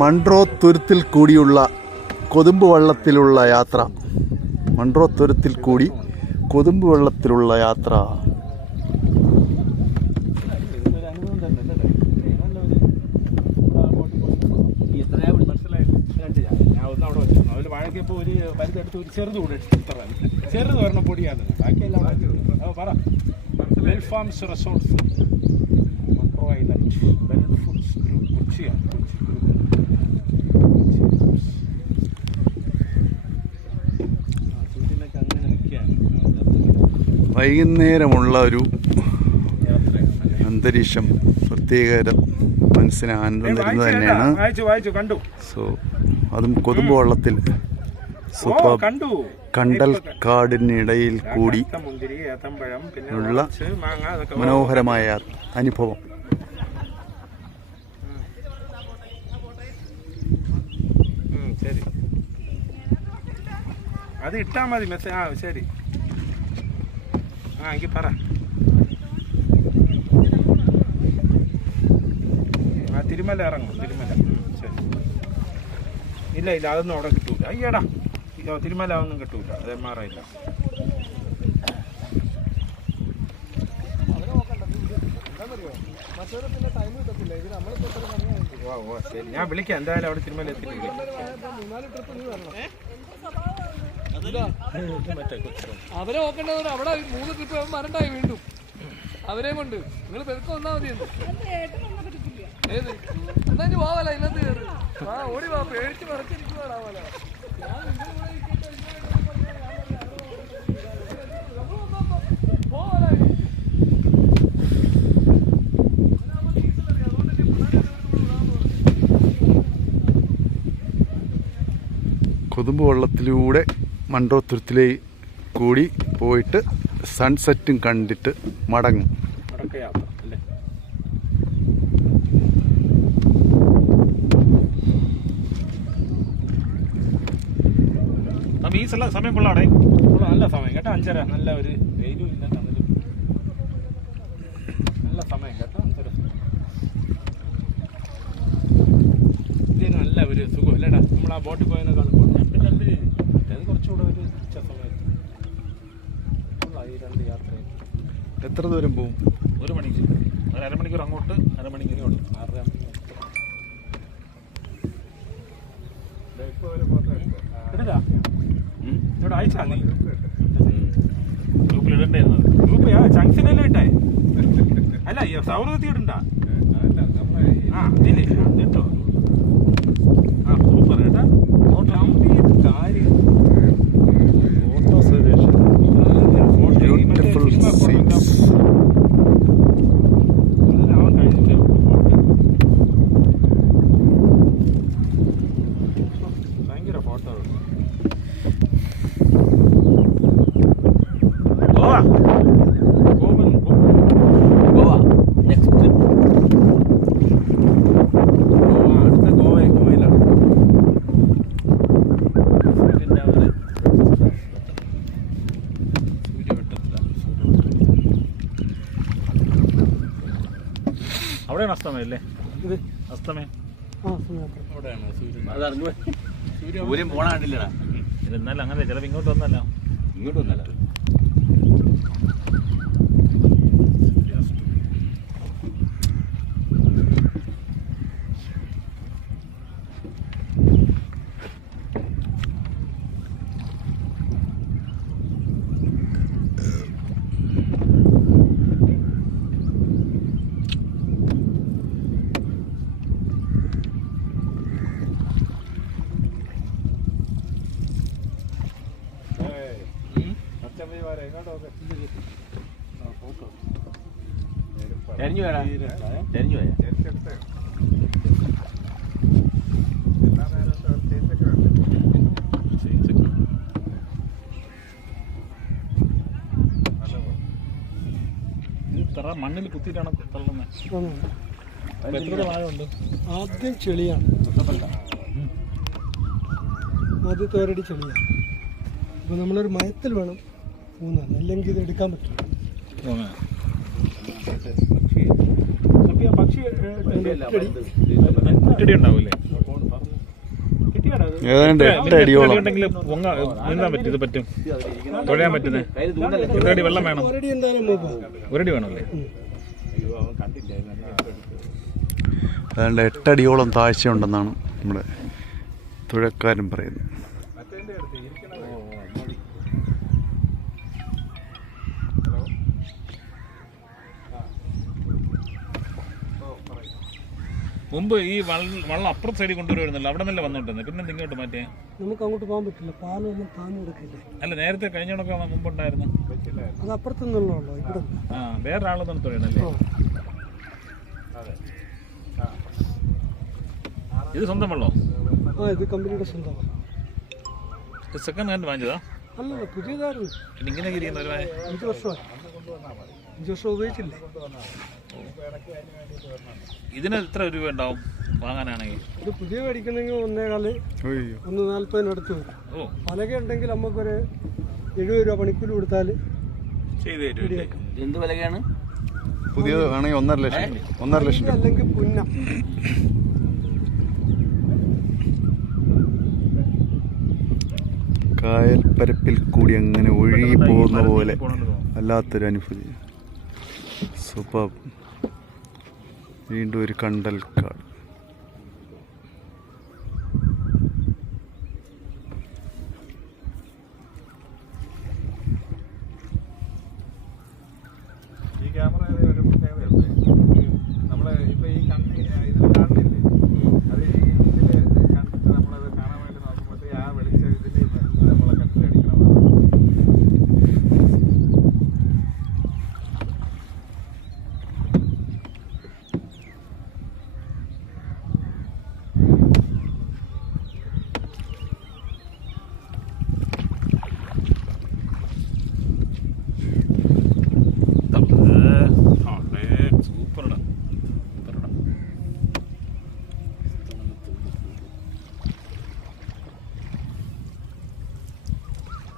Munro തുരുത്തിൽ കൂടിയുള്ള കൊതുമ്പ് വള്ളത്തിലുള്ള യാത്ര. Munro തുരുത്തിൽ കൂടി കൊതുമ്പ് വെള്ളത്തിലുള്ള യാത്ര. വാഴക്കപ്പോൾ ഒരു മരുന്നെടുത്ത് ഒരു ചെറുത് കൂടെ ചെറുത് പറഞ്ഞ പൊടിയാണ്. ബാക്കിയെല്ലാം പറ. വെൽഫാംസ് resorts Munro island ബെൽഡ് foods group കൊച്ചിയാണ്. സൂര്യനൊക്കെ അങ്ങനെ നിൽക്കുകയാണ്. വൈകുന്നേരമുള്ള ഒരു അന്തരീക്ഷം പ്രത്യേകതരം മനസ്സിന് ആനന്ദം തരുന്നത് തന്നെയാണ്. കണ്ടു. സോ അതും കൊതുമ്പ് വള്ളത്തിൽ സൂപ്പർ കണ്ടൽ കാടിനിടയിൽ കൂടി ഉള്ള മനോഹരമായ അനുഭവം. ശരി, അത് ഇട്ടാ മതി മെസ്സേജ്. ശരി, എങ്കിൽ പറ. തിരുമല ഇറങ്ങും. തിരുമല ശരി. ഇല്ല അതൊന്നും അവിടെ കിട്ടൂല. അയ്യടാ, തിരുമല ഒന്നും കിട്ടൂല. അത് MRI ഇല്ല. ശരി, ഞാൻ വിളിക്കാം എന്തായാലും. അവിടെ തിരുമല എത്തിയിട്ടില്ല. അവരെ നോക്കേണ്ടവർ അവിടെ 3 ട്രിപ്പ് വരണ്ടായി വീണ്ടും അവരെ കൊണ്ട്. നിങ്ങൾ പെരുക്കം വന്നാൽ മതി. ഏത് എന്നാ ഇനി പോവല ഇന്നത്തെ കയറി ഓടി വാ. പേടിച്ച് മറച്ചിരിക്കുവാടാവല. കൊതുമ്പ് വള്ളത്തിലൂടെ മൺട്രോ തുരുത്തിലെ കൂടി പോയിട്ട് സൺസെറ്റും കണ്ടിട്ട് മടങ്ങും. ഈ സമയം കൊള്ളാടെ. നല്ല സമയം കേട്ടോ. 5:30. നല്ല ഒരു വെയിലും ഇല്ല, തണലും. നല്ല സമയം കേട്ടോ. 5:30. ഇതിന് നല്ല ഒരു സുഖം അല്ലേടാ. നമ്മൾ ആ ബോട്ടിൽ പോയെന്ന് കാണുമ്പോൾ അത് കുറച്ചുകൂടെ ഒരു ഉച്ച സമയത്ത് ഈ 2 യാത്ര. എത്ര ദൂരം പോവും? 1 മണിക്ക്. ഒരു അരമണിക്കൂർ അങ്ങോട്ട്, അരമണിക്കൂർ ഇങ്ങോട്ട്. 6:30 എടുത്താ ഇവിടെ അയച്ചാ നീ ഗ്രൂപ്പിലിടണ്ടായിരുന്നു. ഗ്രൂപ്പ് ജംഗ്ഷനല്ലേ ഇട്ടേ? അല്ല സൗഹൃദത്തിൽ ഇടണ്ട. അതില്ലേ കേട്ടോ. സൂപ്പർ കേട്ടാ. കാര്യം ഭയങ്കര ഫോട്ടോ. അവിടെയാണ് അസ്തമയല്ലേ? ഇത് അസ്തമയം അവിടെയാണ്. സൂര്യൻ പോണ കണ്ടില്ലടാ. എന്നാലും അങ്ങനെ ചിലപ്പോൾ ഇങ്ങോട്ട് വന്നല്ല. ഇങ്ങോട്ട് വന്നല്ല. തെരഞ്ഞു പോയാ മണ്ണിൽ കുത്തിയിട്ടാണ് തള്ളുന്നത്. ആദ്യം ചെളിയാണ്, അത് തോരടി ചെളിയാണ്. അപ്പോൾ നമ്മളൊരു മയത്തിൽ വേണം ഊന്നാൻ, അല്ലെങ്കിൽ ഇത് എടുക്കാൻ പറ്റില്ല. പക്ഷി ഉണ്ടാവില്ലേ? ഏതാണ്ട് 8 അടിയോളം. ഉണ്ടെങ്കിൽ നീന്താൻ പറ്റും, ഇത് പറ്റും, തുഴയാൻ പറ്റുന്നേ. ഒരടി വെള്ളം വേണം, ഒരടി വേണമല്ലേ? ഏതാണ്ട് 8 അടിയോളം താഴ്ചയുണ്ടെന്നാണ് നമ്മുടെ തുഴക്കാരൻ പറയുന്നത്. മുമ്പ് ഈ വള്ളം അപ്പുറത്തെ സൈഡിൽ കൊണ്ടുവരുന്നില്ല, അവിടെ നിന്നല്ലേ വന്നോണ്ടിരുന്നത്, പിന്നെ ഇങ്ങോട്ട് മാറ്റേ? നമുക്ക് അങ്ങോട്ട് പോകാൻ പറ്റില്ല, പാലൊന്നും താന്നു കൊടുക്കില്ലേ. അല്ല, നേരത്തെ കഴിഞ്ഞോണൊക്കെ മുമ്പുണ്ടായിരുന്നു. അത് അപ്പുറത്തുനിന്നുള്ളൂ, ഇവിടെ ആ, വേറൊരാളൊന്നും തുഴയണല്ലേ? ഇത് സ്വന്തം വെള്ളോ? ആ, ഇത് കമ്പനിയുടെ സ്വന്തമാണ്. സെക്കൻഡ് ഹാൻഡ് വാങ്ങിച്ചതാ? അല്ലല്ല, പുതിയതായിരുന്നു. പിന്നെ ഇങ്ങനെയൊക്കെ ഇരിക്കുന്ന ഒരു 5 വർഷമായി. 5 വർഷം ഉപയോഗിച്ചില്ലേ. ഇതിന് എത്ര രൂപ ഉണ്ടാവും വാങ്ങാനാണെങ്കിൽ? ഇത് പുതിയ മേടിക്കണമെങ്കിൽ 1.40-1.40 വരും. ഓ, പലക ഉണ്ടെങ്കിൽ നമുക്കൊരു 70 രൂപ പണിക്കൂലി കൊടുത്താൽ ചെയ്ത് തരും. എന്ത് വിലയാണ്? പുതിയത് ആണെങ്കിൽ 1.5 ലക്ഷം. അല്ലെങ്കിൽ പുന്ന. കായൽ പരപ്പിൽ കൂടി അങ്ങനെ ഒഴുകി പോകുന്ന പോലെ വല്ലാത്തൊരു അനുഭൂതി. സൂപ്പർ. വീണ്ടും ഒരു കണ്ടൽക്കാട്.